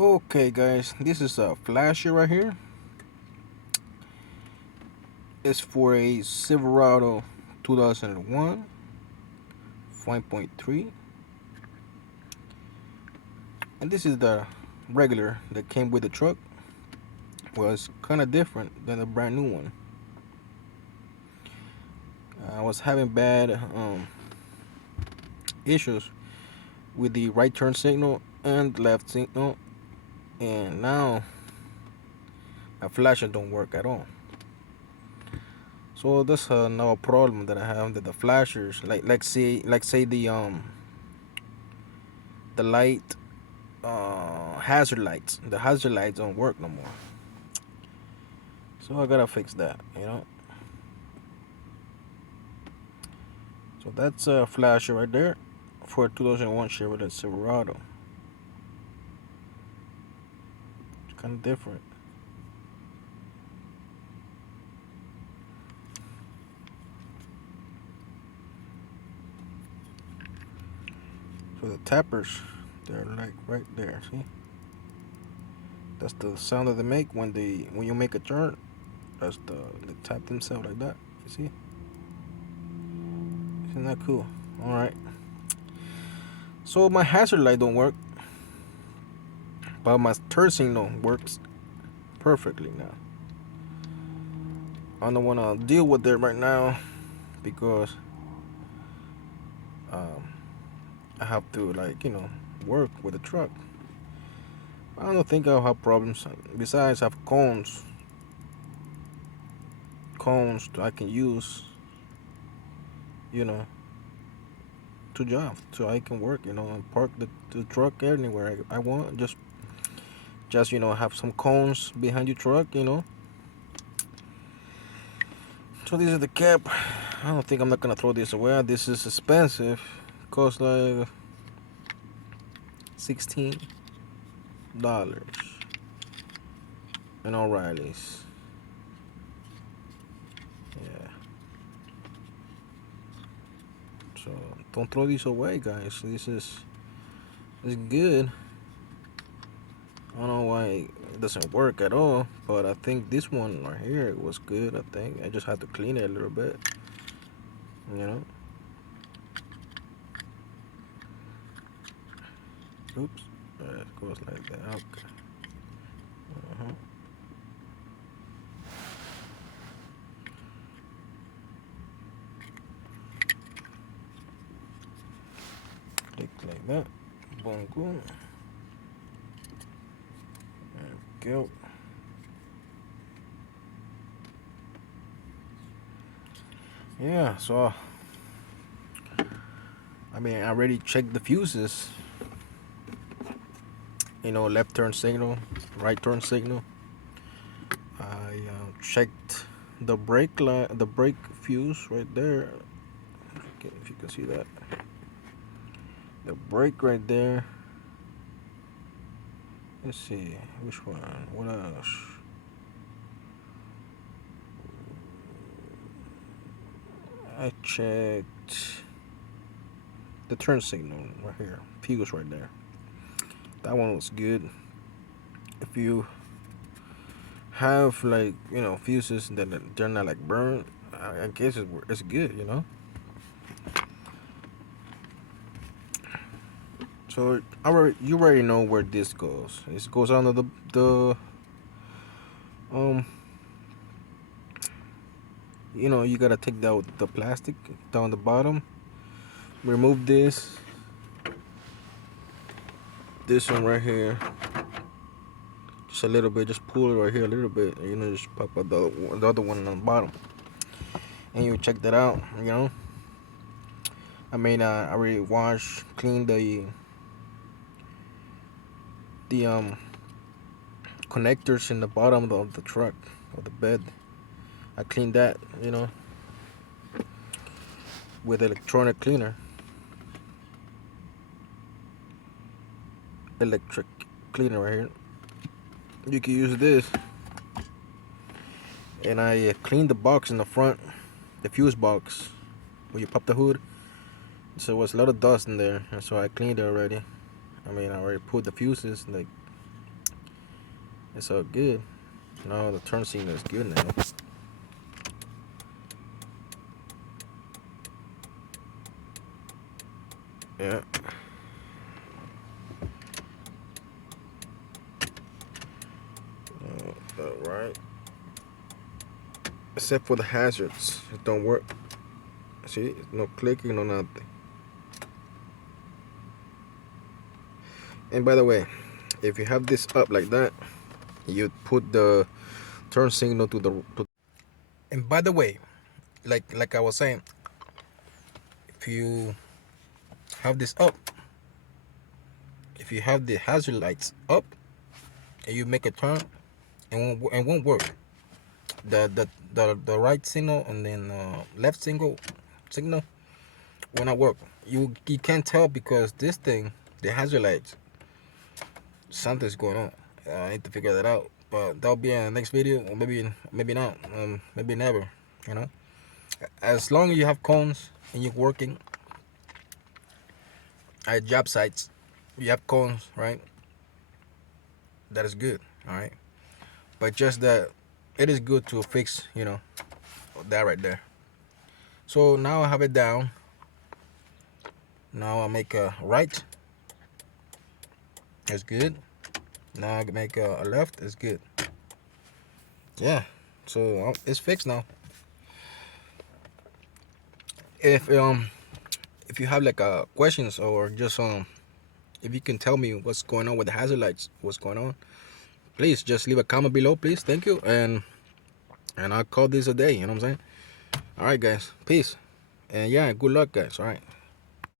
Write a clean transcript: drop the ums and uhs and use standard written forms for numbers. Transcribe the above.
Okay, guys, this is a flasher right here. It's for a Silverado 2001 5.3, and this is the regular that came with the truck. Well, it's kind of different than the brand new one. I was having bad issues with the right turn signal and left signal, and now my flasher don't work at all. So that's another problem that I have, that the flashers, like say the light hazard lights. The hazard lights don't work no more. So I gotta fix that. So that's a flasher right there for a 2001 Chevrolet Silverado. It's kind of different. So the tappers, they're like right there. See, that's the sound that they make when you make a turn. That's they tap themselves like that. You see? Isn't that cool? All right. So my hazard light don't work, but my turn signal works perfectly now. I don't want to deal with it right now because um, I have to work with the truck. I don't think I'll have problems. Besides, I have cones I can use, you know, to job, so I can work, and park the truck anywhere I want. Just have some cones behind your truck. So this is the cap. I don't think I'm not gonna throw this away. This is expensive. Costs like $16 in O'Reilly's. Yeah. So don't throw these away, guys. This is good. I don't know why it doesn't work at all, but I think this one right here was good. I think I just had to clean it a little bit. You know. Oops. It goes like that. Okay. Uh-huh. Click like that. Boom, boom. There we go. Yeah. So I already checked the fuses. Left turn signal, right turn signal. I checked the brake fuse right there. If you can see that, the brake right there. Let's see which one. What else? I checked the turn signal right here. Fuse right there. That one was good. If you have fuses that they're not like burned, I guess it's good. So you already know where this goes. This goes under the um you gotta take out the plastic down the bottom. Remove this one right here, just a little bit. Just pull it right here a little bit. Just pop out the other one on the bottom, and you check that out. I already clean the connectors in the bottom of the truck, of the bed. I cleaned that, with electronic cleaner, electric cleaner right here. You can use this, and I cleaned the box in the front, the fuse box, where you pop the hood. So there was a lot of dust in there, and so I cleaned it already. I already put the fuses, like It's all good. Now the turn signal is good now. Yeah. Alright. Except for the hazards. It don't work. See? No clicking, no nothing. And by the way, if you have this up like that, you put the turn signal to the and by the way, like I was saying, if you have this up, if you have the hazard lights up and you make a turn, it won't work. The right signal and then left signal will not work. You can't tell because this thing, the hazard lights, something's going on. I need to figure that out. But that'll be in the next video, or maybe not, maybe never. You know, as long as you have cones and you're working at job sites, you have cones, right? That is good, all right. But just that, it is good to fix, that right there. So now I have it down. Now I make a right. It's good. Now I make a left. It's good. Yeah. So it's fixed now. If you have like questions or just if you can tell me what's going on with the hazard lights, what's going on, please just leave a comment below, please. Thank you. And I'll call this a day. You know what I'm saying? All right, guys. Peace. And yeah, good luck, guys. All right.